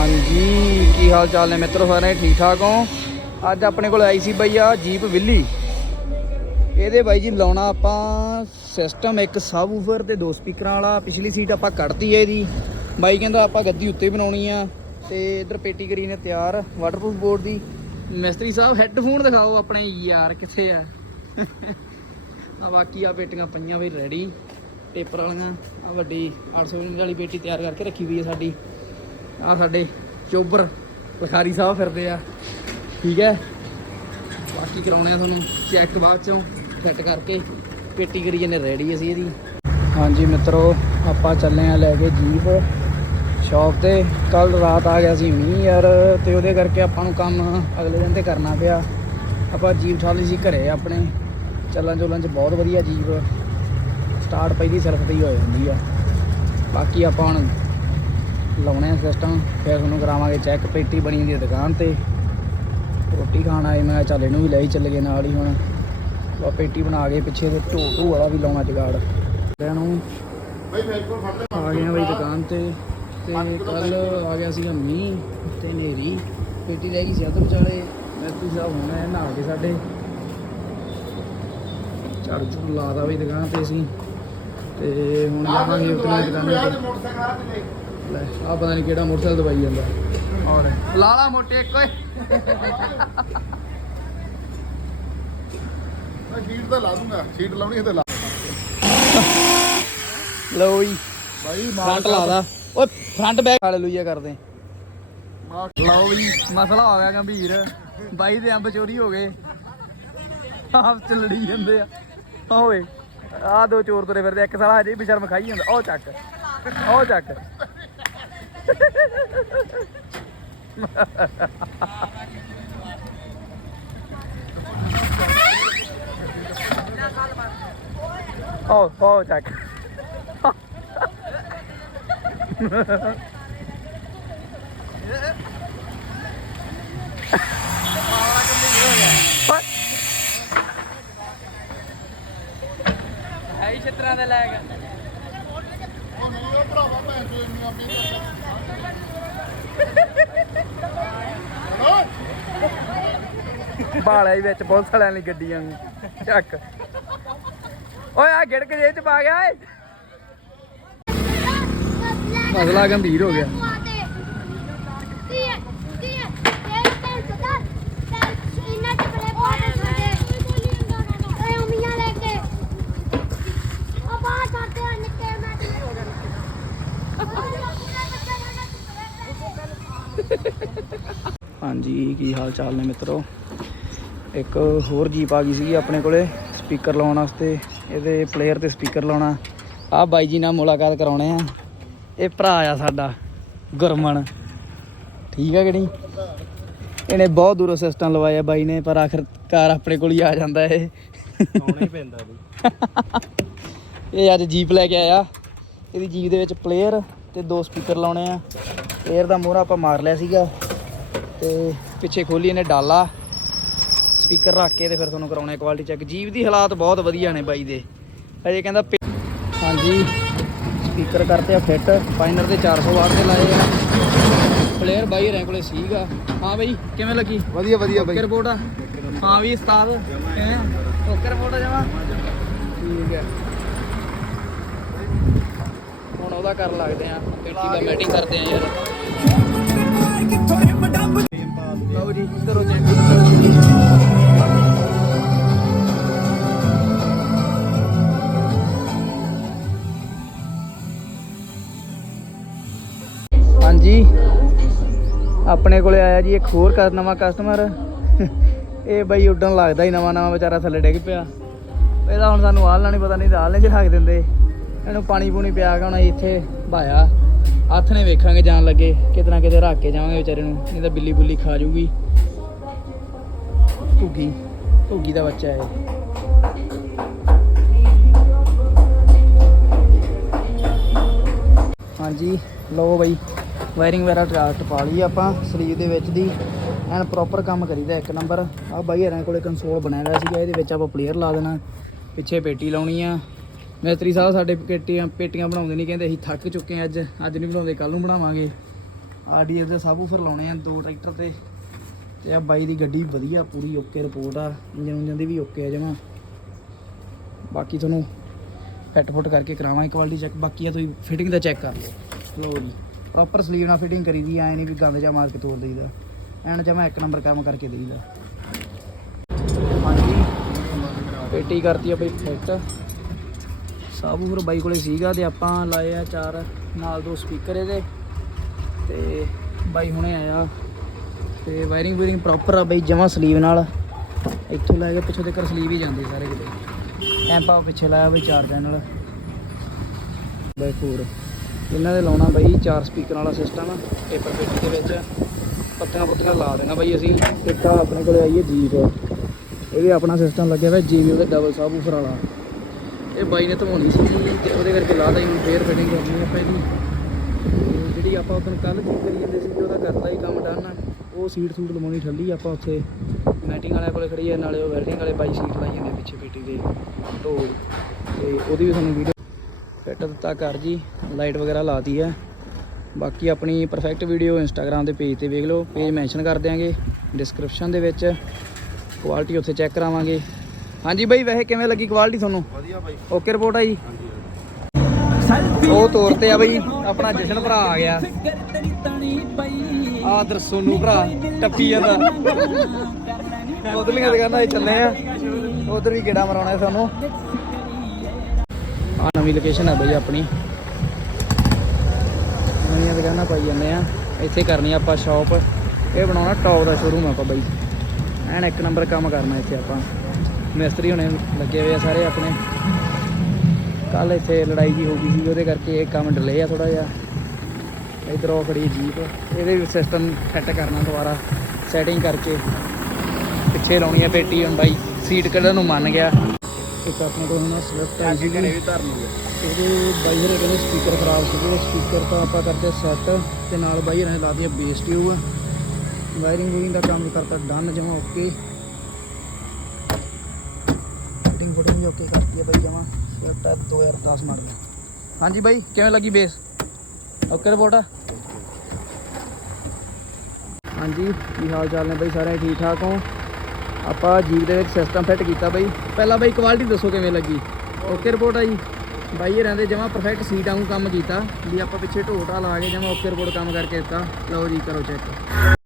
ਹਾਂਜੀ, ਕੀ ਹਾਲ ਚਾਲ ਨੇ ਮਿੱਤਰੋ ਸਾਰੇ ਠੀਕ ਠਾਕ ਹੋ? ਅੱਜ ਆਪਣੇ ਕੋਲ ਆਈ ਸੀ ਬਈ ਆ ਜੀਪ ਵਿੱਲੀ। ਇਹਦੇ ਬਾਈ ਜੀ ਲਾਉਣਾ ਆਪਾਂ ਸਿਸਟਮ ਇੱਕ ਸਬਵੂਫਰ ਤੇ ਦੋ ਸਪੀਕਰਾਂ ਵਾਲਾ। ਪਿਛਲੀ ਸੀਟ ਆਪਾਂ ਕੱਢਤੀ ਹੈ ਇਹਦੀ। ਬਾਈ ਕਹਿੰਦਾ ਆਪਾਂ ਗੱਦੀ ਉੱਤੇ ਬਣਾਉਣੀ ਆ। ਤੇ ਇਧਰ ਪੇਟੀ ਕਰੀ ਨੇ ਤਿਆਰ ਵਾਟਰਪ੍ਰੂਫ ਬੋਰਡ ਦੀ। ਮਿਸਤਰੀ ਸਾਹਿਬ ਹੈੱਡਫੋਨ ਦਿਖਾਓ ਆਪਣੇ, ਯਾਰ ਕਿੱਥੇ ਆ? ਆ ਬਾਕੀ ਆ ਪੇਟੀਆਂ ਪਈਆਂ ਵੀ ਰੈਡੀ ਪੇਪਰ ਵਾਲੀਆਂ। ਆ ਵੱਡੀ 800 ਯੂਨਿਟ ਵਾਲੀ ਪੇਟੀ ਤਿਆਰ ਕਰਕੇ ਰੱਖੀ ਹੋਈ ਹੈ ਸਾਡੀ। ਆ ਸਾਡੇ ਚੋਬਰ ਲਖਾਰੀ ਸਾਹਿਬ ਫਿਰਦੇ ਆ। ਠੀਕ ਹੈ? ਬਾਕੀ ਕਰਾਉਣੇ ਆ ਤੁਹਾਨੂੰ ਚੈੱਕ ਬਾਅਦ ਚੋਂ ਫਿੱਟ ਕਰਕੇ। ਪੇਟੀ ਕਰੀ ਜਾਂਦੇ ਰੈਡੀ ਅਸੀਂ ਇਹਦੀ। ਹਾਂਜੀ ਮਿੱਤਰੋ, ਆਪਾਂ ਚੱਲੇ ਆ ਲੈ ਕੇ ਜੀਪ ਸ਼ਾਪ ਤੇ। ਕੱਲ ਰਾਤ ਆ ਗਿਆ ਸੀ ਮੀਂਹ ਯਾਰ, ਤੇ ਉਹਦੇ ਕਰਕੇ ਆਪਾਂ ਨੂੰ ਕੰਮ ਅਗਲੇ ਦਿਨ ਤੇ ਕਰਨਾ ਪਿਆ। ਆਪਾਂ ਜੀਪ ਠਾਲੀ ਸੀ ਘਰੇ ਆਪਣੇ। ਚੱਲਣ ਚੁੱਲਣ ਚ ਬਹੁਤ ਵਧੀਆ ਜੀਪ। ਸਟਾਰਟ ਪਹਿਲੀ ਸਿਰਫ ਤੇ ਹੀ ਹੋ ਜਾਂਦੀ ਆ। ਬਾਕੀ ਆਪਾਂ ਹੁਣ ਲਾਉਣੇ ਆ ਸਿਸਟਮ ਫਿਰ ਤੁਹਾਨੂੰ ਕਰਾਵਾਂਗੇ ਚੈੱਕ ਪੇਟੀ ਬਣੀ ਆ ਦੁਕਾਨ ਤੇ। ਰੋਟੀ ਖਾਣ ਆਏ ਮੈਂ ਚੱਲ ਇਹਨੂੰ ਵੀ ਲੈ ਹੀ ਚੱਲ ਗਏ ਨਾਲ ਹੀ ਹੁਣ। ਆ ਪੇਟੀ ਬਣਾ ਕੇ ਪਿੱਛੇ ਤੇ ਢੋ ਢੋ ਵਾਲਾ ਵੀ ਲਾਉਣਾ ਜਗਾੜ। ਨੂੰ ਆ ਗਏ ਆ ਬਈ ਦੁਕਾਨ ਤੇ ਤੇ ਕੱਲ ਆ ਗਿਆ ਸੀਗਾ ਮੀਂਹ ਤੇ ਨੇਰੀ ਪੇਟੀ ਰਹਿ ਗਈ ਸੀ ਅੱਧ ਵਿਚਾਲੇ ਮੈਥੂ ਸਾਹਿਬ ਹੁਣ ਆਏ ਨਹਾ ਕੇ ਸਾਡੇ। ਝਾੜੂ ਝੂੜੂ ਲਾਦਾ ਬਈ ਦੁਕਾਨ ਤੇ ਅਸੀਂ। ਤੇ ਹੁਣ ਜਾਵਾਂਗੇ ਉਤਲੇ ਦੁਕਾਨ ਤੇ ਲੈ ਆ ਪਤਾ ਨਹੀਂ ਕਿਹੜਾ ਮੋਟਰਸਾਈਕਲ ਦਵਾਈ ਜਾਂਦਾ। ਔਰ ਲਾਲਾ ਮੋਟੇ ਇੱਕ ਓਏ। ਮੈਂ ਸ਼ੀਟ ਤਾਂ ਲਾ ਦੂੰਗਾ ਸ਼ੀਟ ਲਾਉਣੀ ਹੈ ਤੇ ਲਾ। ਲਓ ਜੀ। ਭਾਈ ਫਰੰਟ ਲਾਦਾ ਓਏ ਫਰੰਟ ਬੈਕ ਕਰਦੇ। ਲਓ ਵੀ ਮਸਲਾ ਆ ਗਿਆ ਗੰਭੀਰ। ਬਾਈ ਦੇ ਅੰਬ ਚੋਰੀ ਹੋ ਗਏ। ਆਪ ਚ ਲੜੀ ਜਾਂਦੇ ਆ। ਓਏ ਆ ਦੋ ਚੋਰ ਤੁਰੇ ਫਿਰਦੇ ਇੱਕ ਸਾਲਾ ਹਜੇ ਵੀ ਸ਼ਰਮ ਖਾਈ ਜਾਂਦਾ। ਉਹ ਚੱਕ ਉਹ ਚੱਕ। ਉਹ ਉਹ ਚੱਕ। ਓਏ ਐਈ ਛਤਰਾਂ ਦੇ ਲੈ ਗਿਆ ਉਹ ਨਹੀਂ ਉਹ ਭਰਾਵਾ ਭੈਣ ਚੋ ਇੰਨੀਆਂ ਹੀ ਵਿੱਚ, ਪੁਲਿਸ ਵਾਲਿਆਂ ਦੀ ਗੱਡੀਆਂ ਨੂੰ ਚੱਕ। ਓਏ ਆ ਗਿੜਕ ਜੇ ਚ ਪਾ ਗਿਆ ਏ ਮਸਲਾ ਗੰਭੀਰ ਹੋ ਗਿਆ। ਹਾਂਜੀ, ਕੀ ਹਾਲ ਚਾਲ ਨੇ ਮਿੱਤਰੋ? ਇੱਕ ਹੋਰ ਜੀਪ ਆ ਗਈ ਸੀਗੀ ਆਪਣੇ ਕੋਲੇ ਸਪੀਕਰ ਲਾਉਣ ਵਾਸਤੇ। ਇਹਦੇ ਪਲੇਅਰ ਤੇ ਸਪੀਕਰ ਲਾਉਣਾ। ਆ ਬਾਈ ਜੀ ਨਾਲ ਮੁਲਾਕਾਤ ਕਰਾਉਣੇ ਆ। ਇਹ ਭਰਾ ਆ ਸਾਡਾ ਗੁਰਮਨ। ਠੀਕ ਆ ਕਿ ਨਹੀਂ? ਇਹਨੇ ਬਹੁਤ ਦੂਰੋਂ ਸਿਸਟਮ ਲਵਾਇਆ ਬਾਈ ਨੇ ਪਰ ਆਖਰਕਾਰ ਆਪਣੇ ਕੋਲ ਹੀ ਆ ਜਾਂਦਾ ਇਹ। ਆਉਣਾ ਹੀ ਪੈਂਦਾ ਬਈ। ਇਹ ਅੱਜ ਜੀਪ ਲੈ ਕੇ ਆਇਆ। ਇਹਦੀ ਜੀਪ ਦੇ ਵਿੱਚ ਪਲੇਅਰ ਤੇ ਦੋ ਸਪੀਕਰ ਲਾਉਣੇ ਆ। ਪਲੇਅਰ ਦਾ ਮੋਹਰਾ ਆਪਾਂ ਮਾਰ ਲਿਆ ਸੀਗਾ। ਤੇ ਪਿੱਛੇ ਖੋਲੀ ਇਹਨੇ ਡਾਲਾ। ਸਪੀਕਰ ਰੱਖ ਕੇ ਤੇ ਫਿਰ ਤੁਹਾਨੂੰ ਕਰਾਉਣੇ ਕੁਆਲਿਟੀ ਚੈੱਕ ਜੀਪ ਦੀ ਹਾਲਾਤ ਬਹੁਤ ਵਧੀਆ ਨੇ ਬਾਈ ਦੇ। ਅਜੇ ਕਹਿੰਦਾ ਹਾਂਜੀ ਸਪੀਕਰ ਕਰਤੇ ਆ ਫਿੱਟ ਫਾਈਨਰ ਦੇ 400 ਵਾਟ ਦੇ ਲਾਏ ਆ। ਪਲੇਅਰ ਬਾਈ ਰਾਂ ਕੋਲੇ ਸੀਗਾ। ਹਾਂ ਬਾਈ ਕਿਵੇਂ ਲੱਗੀ? ਵਧੀਆ ਵਧੀਆ ਓਕੇ ਰਿਪੋਰਟ ਆ? ਹਾਂ ਵੀ ਉਸਤਾਦ ਕਿਵੇਂ ਓਕੇ ਰਿਪੋਰਟ ਆ ਜਮਾ? ਠੀਕ ਹੈ ਹੁਣ ਉਹਦਾ ਕਰ ਲੱਗਦੇ ਆ। ਪੇਟੀ ਦਾ ਮੀਟਿੰਗ ਕਰਦੇ ਆ ਯਾਰ। ਲਓ ਜੀ ਕਰੋ ਹਾਂਜੀ। ਆਪਣੇ ਕੋਲੇ ਆਇਆ ਜੀ ਇੱਕ ਹੋਰ ਕਸ ਨਵਾਂ ਕਸਟਮਰ ਇਹ ਬਈ ਉੱਡਣ ਲੱਗਦਾ ਹੀ ਨਵਾਂ ਨਵਾਂ ਵਿਚਾਰਾ ਥੱਲੇ ਡਿੱਗ ਪਿਆ। ਇਹਦਾ ਹੁਣ ਸਾਨੂੰ ਆਲਣਾ ਨਹੀਂ ਪਤਾ ਨਹੀਂ ਤਾਂ ਆਲਣੇ ਰੱਖ ਦਿੰਦੇ। ਇਹਨੂੰ ਪਾਣੀ ਪੂਣੀ ਪਿਆ ਕੇ ਹੁਣ ਇੱਥੇ ਭਾਇਆ ਹੱਥ ਨੇ ਵੇਖਾਂਗੇ ਜਾਣ ਲੱਗੇ ਕਿਤੇ ਨਾ ਕਿਤੇ ਰੱਖ ਕੇ ਜਾਵਾਂਗੇ ਵਿਚਾਰੇ ਨੂੰ। ਨਹੀਂ ਤਾਂ ਬਿੱਲੀ ਬੁੱਲੀ ਖਾ ਜੂਗੀ। ਘੁੱਗੀ। ਘੁੱਗੀ ਦਾ ਬੱਚਾ ਹੈ ਹਾਂਜੀ, ਲਓ ਬਈ। ਵਾਇਰਿੰਗ ਵਗੈਰਾ ਟਰਾਸਟ ਪਾ ਲਈ ਆਪਾਂ ਸਰੀਰ ਦੇ ਵਿੱਚ ਦੀ, ਐਨ ਪ੍ਰੋਪਰ ਕੰਮ ਕਰੀਦਾ ਇੱਕ ਨੰਬਰ ਆ ਬਾਈ ਹਰਾਂ ਕੋਲੇ ਕੰਸੋਲ ਬਣਾਇਆ ਹੋਇਆ ਸੀਗਾ, ਇਹਦੇ ਵਿੱਚ ਆਪਾਂ ਪਲੇਅਰ ਲਾ ਦੇਣਾ, ਪਿੱਛੇ ਪੇਟੀ ਲਾਉਣੀ ਆ। ਮਿਸਤਰੀ ਸਾਹਿਬ ਸਾਡੇ ਪੇਟੀਆਂ ਪੇਟੀਆਂ ਬਣਾਉਂਦੇ ਨਹੀਂ ਕਹਿੰਦੇ, ਅਸੀਂ ਥੱਕ ਚੁੱਕੇ ਹਾਂ ਅੱਜ ਅੱਜ ਨਹੀਂ ਬਣਾਉਂਦੇ ਕੱਲ ਨੂੰ ਬਣਾਵਾਂਗੇ। ਆਰਡੀਐਸ ਦੇ ਸਬਵੂਫਰ ਲਾਉਣੇ ਆ, ਦੋ ਟਰੈਕਟਰ ਤੇ। ਤੇ ਆ ਬਾਈ ਦੀ ਗੱਡੀ ਵਧੀਆ, ਪੂਰੀ ਓਕੇ ਰਿਪੋਰਟ ਆ ਇੰਜਨ ਉਂਜਨ ਦੀ ਵੀ ਓਕੇ ਆ ਜਮਾ। ਬਾਕੀ ਤੁਹਾਨੂੰ ਫਿੱਟ ਫੁੱਟ ਕਰਕੇ ਕਰਾਵਾਂਗੇ ਕੁਆਲਿਟੀ ਚੈੱਕ ਬਾਕੀ ਆ ਤੁਸੀਂ ਫਿਟਿੰਗ ਦਾ ਚੈੱਕ ਕਰ ਲਓ। ਲਓ ਜੀ। ਪ੍ਰੋਪਰ ਸਲੀਵ ਨਾਲ ਫਿਟਿੰਗ ਕਰੀ ਦੀ ਐ ਨਹੀਂ ਵੀ ਗੰਦ ਜਾ ਮਾਰ ਕੇ ਤੋੜ ਦਈਦਾ। ਐਨ ਜਮਾ ਇੱਕ ਨੰਬਰ ਕੰਮ ਕਰਕੇ ਦੇਈਦਾ। ਹਾਂਜੀ, ਪੇਟੀ ਕਰਤੀ ਆ ਬਈ ਫਿੱਟ ਸਾਬੂਰ ਬਾਈ ਕੋਲੇ ਸੀਗਾ ਤੇ ਆਪਾਂ ਲਾਏ ਆ ਚਾਰ, ਨਾਲ ਦੋ ਸਪੀਕਰ ਇਹਦੇ। ਤੇ ਬਾਈ ਹੁਣੇ ਆਇਆ। ਤੇ ਵਾਇਰਿੰਗ ਵਾਇਰਿੰਗ ਪ੍ਰੋਪਰ ਆ ਬਈ, ਜਮਾ ਸਲੀਵ ਨਾਲ। ਇੱਥੋਂ ਲੈ ਕੇ ਪਿੱਛੋਂ ਤੱਕ ਸਲੀਵ ਹੀ ਜਾਂਦੇ ਸਾਰੇ ਕਿਤੇ। ਐਂਪਾ ਪਿੱਛੇ ਲਾਇਆ ਬਈ ਚਾਰ ਚੈਨਲ ਬਾਈ ਫੋਰ ਇਹਨਾਂ ਦੇ ਲਾਉਣਾ ਬਾਈ ਚਾਰ ਸਪੀਕਰ ਵਾਲਾ ਸਿਸਟਮ ਪੇਪਰ ਪੇਟੀ ਦੇ ਵਿੱਚ। ਪੱਤੀਆਂ ਪੁੱਤੀਆਂ ਲਾ ਦੇਣਾ ਬਾਈ ਅਸੀਂ। ਇੱਕ ਆਪਣੇ ਕੋਲੇ ਆਈ ਹੈ ਜੀਪ। ਇਹ ਵੀ ਆਪਣਾ ਸਿਸਟਮ ਲੱਗਿਆ ਹੋਇਆ, ਜੀਪ ਉਹਦੇ ਡਬਲ ਸਾਬੂਫਰ ਵਾਲਾ। ਇਹ ਬਾਈ ਨੇ ਧਵਾਉਣੀ ਸੀ ਤੇ ਉਹਦੇ ਕਰਕੇ ਲਾਦਾ ਹੀ ਫੇਰ ਫਿਟਿੰਗ ਕਰਨੀ ਆਪਾਂ ਇਹਦੀ। ਤੇ ਜਿਹੜੀ ਆਪਾਂ ਉਦੋਂ ਕੱਲ ਠੀਕ ਕਰੀ ਜਾਂਦੇ ਸੀ ਉਹਦਾ ਕਰਤਾ ਹੀ ਕੰਮ ਡਨ ਉਹ ਸੀਟ ਸੂਟ ਲਵਾਉਣੀ ਠੱਲੀ ਆਪਾਂ ਉੱਥੇ। ਮੈਟਿੰਗ ਵਾਲਿਆਂ ਕੋਲੇ ਖੜੀ ਹੈ ਨਾਲੇ ਉਹ ਵੈਲਡਿੰਗ ਵਾਲੇ ਬਾਈ ਸੀਟ ਲਾਈ ਜਾਂਦੇ ਪਿੱਛੇ ਪੇਟੀ ਦੇ। ਤੋਂ ਤੇ ਉਹਦੀ ਵੀ ਤੁਹਾਨੂੰ ਵੀਡੀਓ ਫਿੱਟ ਦਿੱਤਾ ਕਰ ਜੀ ਲਾਈਟ ਵਗੈਰਾ ਲਾਤੀ ਹੈ ਬਾਕੀ ਆਪਣੀ ਪਰਫੈਕਟ ਵੀਡੀਓ ਇੰਸਟਾਗ੍ਰam ਦੇ ਪੇਜ ਤੇ ਵੇਖ ਲਓ ਪੇਜ ਮੈਂਸ਼ਨ ਕਰ ਦਿਆਂਗੇ। ਡਿਸਕ੍ਰਿਪਸ਼ਨ ਦੇ ਵਿੱਚ ਕੁਆਲਿਟੀ ਉੱਥੇ ਚੈੱਕ ਕਰਾਵਾਂਗੇ। ਹਾਂਜੀ ਬਾਈ ਵੈਸੇ ਕਿਵੇਂ ਲੱਗੀ ਕੁਆਲਿਟੀ ਤੁਹਾਨੂੰ? ਵਧੀਆ ਬਾਈ। ਓਕੇ ਰਿਪੋਰਟ ਆ ਜੀ। ਉਹ ਤੌਰ ਤੇ ਆ ਬਈ ਆਪਣਾ ਜਸ਼ਨ ਭਰਾ ਆ ਗਿਆ। ਆ ਦਰ ਸੋਨੂ ਭਰਾ ਟੱਪੀ ਜਾਂਦਾ। ਉਧਰਲੀਆਂ ਦੁਕਾਨਾਂ 'ਚ ਚੱਲੇ ਆ। ਉਧਰ ਵੀ ਗੇੜਾ ਮਰਾਉਣਾ ਸਾਨੂੰ। ਆ ਨਵੀਂ ਲੋਕੇਸ਼ਨ ਆ ਬਈ ਆਪਣੀ। ਨਵੀਆਂ ਦੁਕਾਨਾਂ ਪਾਈ ਜਾਂਦੇ ਆ। ਇੱਥੇ ਕਰਨੀ ਆਪਾਂ ਸ਼ਾਪ ਇਹ ਬਣਾਉਣਾ ਟੌਪ ਦਾ ਸ਼ੋਰੂਮ ਆਪਾਂ ਬਈ। ਐਨ ਇੱਕ ਨੰਬਰ ਕੰਮ ਕਰਨਾ ਇੱਥੇ ਆਪਾਂ। ਮਿਸਤਰੀ ਹੁਣੇ ਲੱਗੇ ਹੋਏ ਆ ਸਾਰੇ ਆਪਣੇ। ਕੱਲ ਇੱਥੇ ਲੜਾਈ ਜੀ ਹੋ ਗਈ ਸੀ, ਉਹਦੇ ਕਰਕੇ ਇਹ ਕੰਮ ਡਿਲੇ ਆ ਥੋੜਾ ਜਿਹਾ। ਇਧਰ ਉਹ ਖੜੀ ਜੀਪ, ਇਹਦੇ ਵੀ ਸਿਸਟਮ ਸੈੱਟ ਕਰਨਾ ਦੁਬਾਰਾ। ਸੈਟਿੰਗ ਕਰਕੇ ਪਿੱਛੇ ਲਾਉਣੀ ਆ ਪੇਟੀ ਹੁਣ ਬਾਈ। ਸੀਟ ਕੱਢਣ ਨੂੰ ਮੰਨ ਗਿਆ। ਇੱਕ ਆਪਣੇ ਕੋਲ ਹੁਣ ਸਵਿਫਟ ਆਈ ਸੀ ਘਰੇ ਵੀ ਧਰਨੀ ਹੈ ਇਹਦੇ ਬਾਈ ਹਰੇ ਕਹਿੰਦੇ ਸਪੀਕਰ ਖਰਾਬ ਸੀਗੇ। ਸਪੀਕਰ ਤਾਂ ਆਪਾਂ ਕਰਦੇ ਸੈੱਟ ਤੇ ਨਾਲ ਬਾਈ ਹਰੇ ਨੇ ਲਾ ਦਿਆ ਬੇਸ ਟਿਊਬ ਵਾਇਰਿੰਗ ਵੂਰਿੰਗ ਦਾ ਕੰਮ ਵੀ ਕਰਤਾ ਡਨ ਜਮਾ ਓਕੇ ਫਿਟਿੰਗ ਫੁਟਿੰਗ ਵੀ ਓਕੇ ਕਰਤੀ ਹੈ ਬਾਈ ਜਮਾ। ਸਵਿਫਟ ਹੈ 2010 ਮਾਡਲ। ਹਾਂਜੀ ਬਾਈ ਕਿਵੇਂ ਲੱਗੀ ਬੇਸ ਓਕੇ ਰਿਪੋਰਟ ਆ? ਹਾਂਜੀ ਕੀ ਹਾਲ ਚਾਲ ਨੇ ਬਾਈ? ਸਾਰੇ ਠੀਕ ਠਾਕ ਹੋ? ਆਪਾਂ ਜੀਪ ਦੇ ਵਿੱਚ ਸਿਸਟਮ ਫਿੱਟ ਕੀਤਾ ਬਾਈ। ਪਹਿਲਾਂ ਬਾਈ ਕੁਆਲਿਟੀ ਦੱਸੋ ਕਿਵੇਂ ਲੱਗੀ? ਓਕੇ ਰਿਪੋਰਟ ਆ ਜੀ। ਬਾਈ ਇਹ ਰਹਿੰਦੇ ਜਮਾ ਪਰਫੈਕਟ ਸੀਟ ਵਾਂਗੂ ਕੰਮ ਕੀਤਾ। ਵੀ ਆਪਾਂ ਪਿੱਛੇ ਢੋਟਾ ਲਾ ਕੇ ਜਮਾ ਓਕੇ ਰਿਪੋਰਟ ਕੰਮ ਕਰਕੇ ਦਿੱਤਾ। ਲਓ ਜੀ, ਕਰੋ ਚੈੱਕ